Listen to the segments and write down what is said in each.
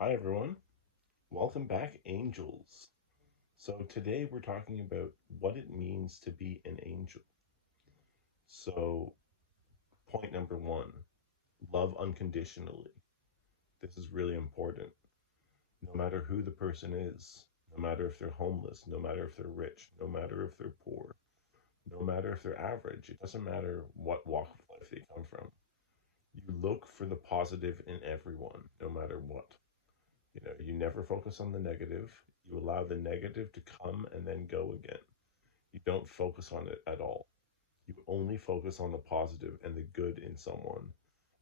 Hi, everyone. Welcome back, angels. So, today we're talking about what it means to be an angel. So, point number one, love unconditionally. This is really important. No matter who the person is, no matter if they're homeless, no matter if they're rich, no matter if they're poor, no matter if they're average, it doesn't matter what walk of life they come from. You look for the positive in everyone, no matter what. You never focus on the negative. You allow the negative to come and then go again. You don't focus on it at all. You only focus on the positive and the good in someone,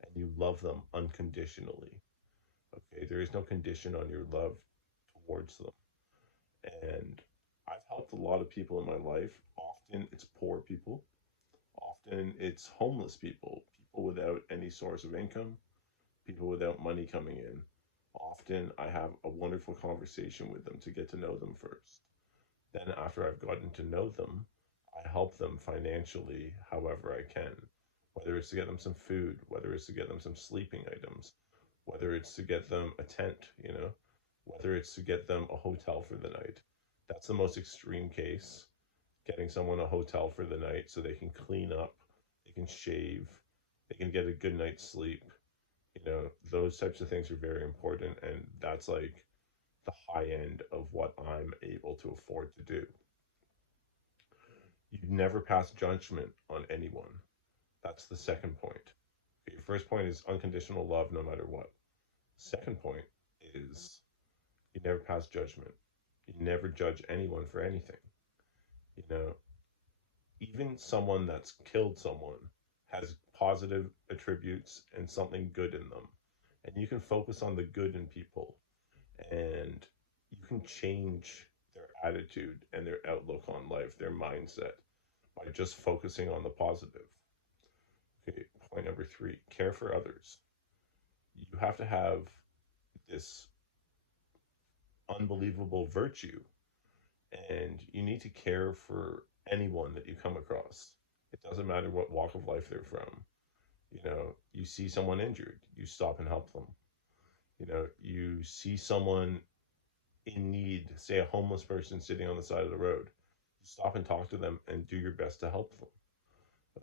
and you love them unconditionally. Okay, there is no condition on your love towards them. And I've helped a lot of people in my life. Often it's poor people, often it's homeless people, people without any source of income, people without money coming in. Often I have a wonderful conversation with them to get to know them first. Then, after I've gotten to know them, I help them financially however I can, whether it's to get them some food, whether it's to get them some sleeping items, whether it's to get them a tent, whether it's to get them a hotel for the night. That's the most extreme case, getting someone a hotel for the night so they can clean up, they can shave, they can get a good night's sleep. Those types of things are very important, and that's like the high end of what I'm able to afford to do. You never pass judgment on anyone. That's the second point. Okay, your first point is unconditional love no matter what. Second point is you never pass judgment. You never judge anyone for anything. You know, even someone that's killed someone has positive attributes and something good in them. And you can focus on the good in people, and you can change their attitude and their outlook on life, their mindset, by just focusing on the positive. Okay, point number three, care for others. You have to have this unbelievable virtue, and you need to care for anyone that you come across. It doesn't matter what walk of life they're from. You see someone injured, you stop and help them. You see someone in need, say a homeless person sitting on the side of the road, you stop and talk to them and do your best to help them.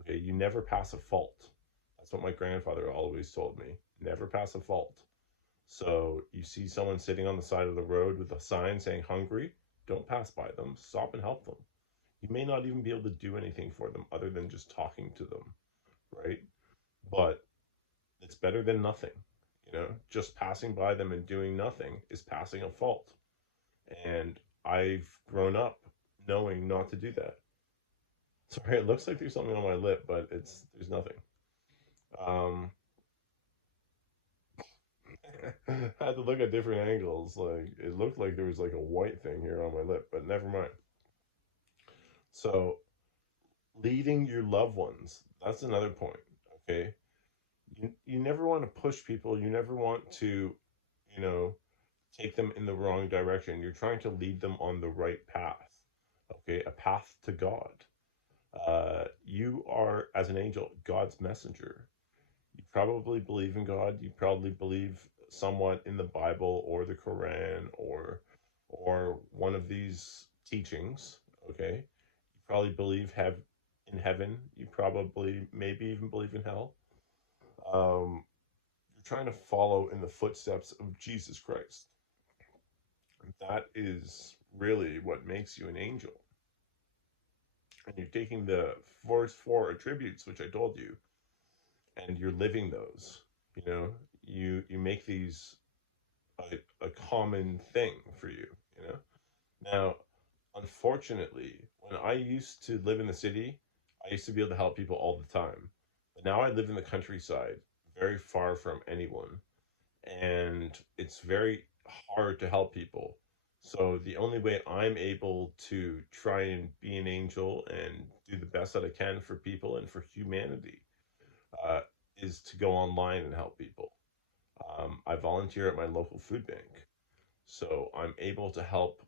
Okay, you never pass a fault. That's what my grandfather always told me. Never pass a fault. So you see someone sitting on the side of the road with a sign saying hungry, don't pass by them. Stop and help them. You may not even be able to do anything for them other than just talking to them, right? But it's better than nothing. Just passing by them and doing nothing is passing a fault. And I've grown up knowing not to do that. Sorry, it looks like there's something on my lip, but there's nothing. Um, I had to look at different angles. Like it looked like there was like a white thing here on my lip, but never mind. So leading your loved ones, that's another point. Okay. You never want to push people. You never want to, you know, take them in the wrong direction. You're trying to lead them on the right path. Okay. A path to God. You are, as an angel, God's messenger. You probably believe in God. You probably believe somewhat in the Bible or the Quran or one of these teachings. Okay, you probably believe have in heaven. You probably maybe even believe in hell. You're trying to follow in the footsteps of Jesus Christ. That is really what makes you an angel. And you're taking the first four attributes, which I told you, and you're living those. You know, you make these a common thing for you. You know. Now, unfortunately, when I used to live in the city, I used to be able to help people all the time. But now I live in the countryside, very far from anyone, and it's very hard to help people. So the only way I'm able to try and be an angel and do the best that I can for people and for humanity uh, is to go online and help people. I volunteer at my local food bank, so I'm able to help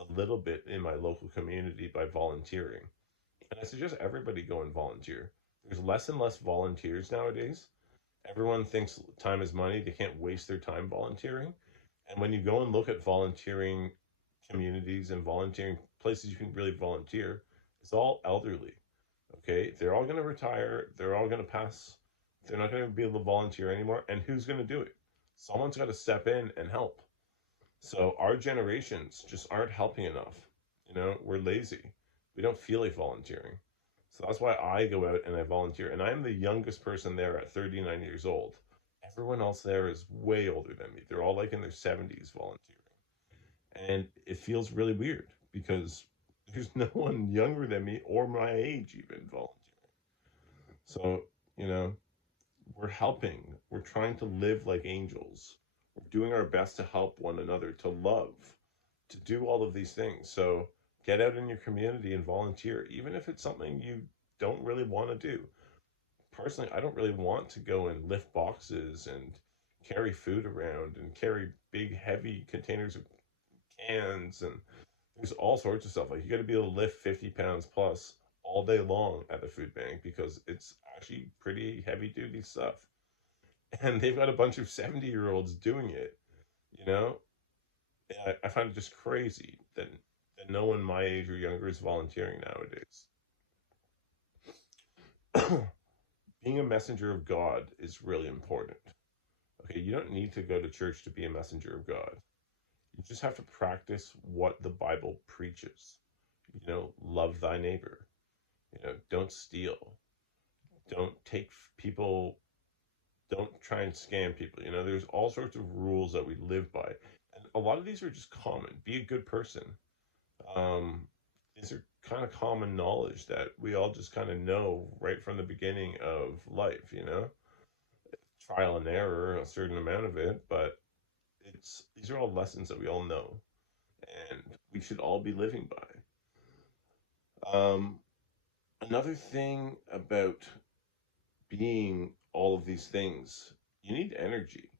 a little bit in my local community by volunteering. And I suggest everybody go and volunteer. There's less and less volunteers nowadays. Everyone thinks time is money. They can't waste their time volunteering. And when you go and look at volunteering communities and volunteering places you can really volunteer, it's all elderly. Okay, they're all going to retire. They're all going to pass. They're not going to be able to volunteer anymore. And who's going to do it? Someone's got to step in and help. So our generations just aren't helping enough. You know, we're lazy. We don't feel like volunteering. So that's why I go out and I volunteer. And I'm the youngest person there at 39 years old. Everyone else there is way older than me. They're all like in their 70s volunteering. And it feels really weird because there's no one younger than me or my age even volunteering. So, you know, we're helping. We're trying to live like angels. We're doing our best to help one another, to love, to do all of these things. So get out in your community and volunteer, even if it's something you don't really want to do. Personally, I don't really want to go and lift boxes and carry food around and carry big, heavy containers of cans, and there's all sorts of stuff. Like you got to be able to lift 50 pounds plus all day long at the food bank because it's actually pretty heavy duty stuff. And they've got a bunch of 70-year-olds doing it, you know? I find it just crazy that no one my age or younger is volunteering nowadays. Being a messenger of God is really important. Okay, you don't need to go to church to be a messenger of God. You just have to practice what the Bible preaches. You know, love thy neighbor. You know, don't steal. Don't take people, don't try and scam people. You know, there's all sorts of rules that we live by. And a lot of these are just common. Be a good person. Um, these are kind of common knowledge that we all just kind of know right from the beginning of life, you know? Trial and error, a certain amount of it, but these are all lessons that we all know and we should all be living by. Another thing about being all of these things, you need energy.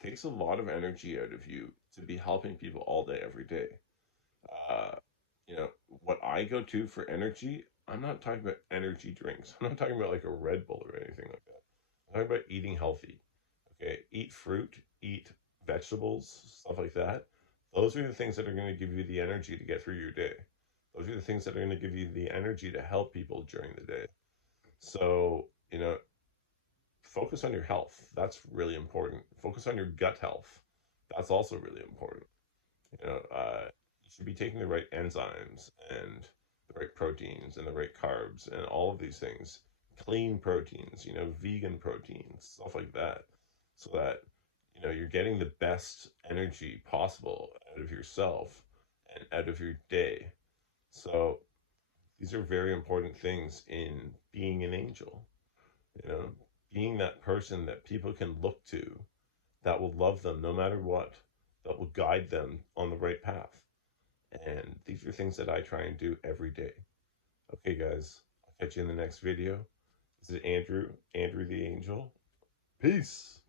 It takes a lot of energy out of you to be helping people all day, every day. Uh, you know, what I go to for energy, I'm not talking about energy drinks. I'm not talking about like a Red Bull or anything like that. I'm talking about eating healthy. Okay, eat fruit, eat vegetables, stuff like that. Those are the things that are going to give you the energy to get through your day. Those are the things that are going to give you the energy to help people during the day. So, you know, focus on your health. That's really important. Focus on your gut health. That's also really important. You know, you should be taking the right enzymes and the right proteins and the right carbs and all of these things. Clean proteins, you know, vegan proteins, stuff like that, so that you know you're getting the best energy possible out of yourself and out of your day. So these are very important things in being an angel, you know, being that person that people can look to, that will love them no matter what, that will guide them on the right path. And these are things that I try and do every day. Okay, guys, I'll catch you in the next video. This is Andrew the Angel. Peace.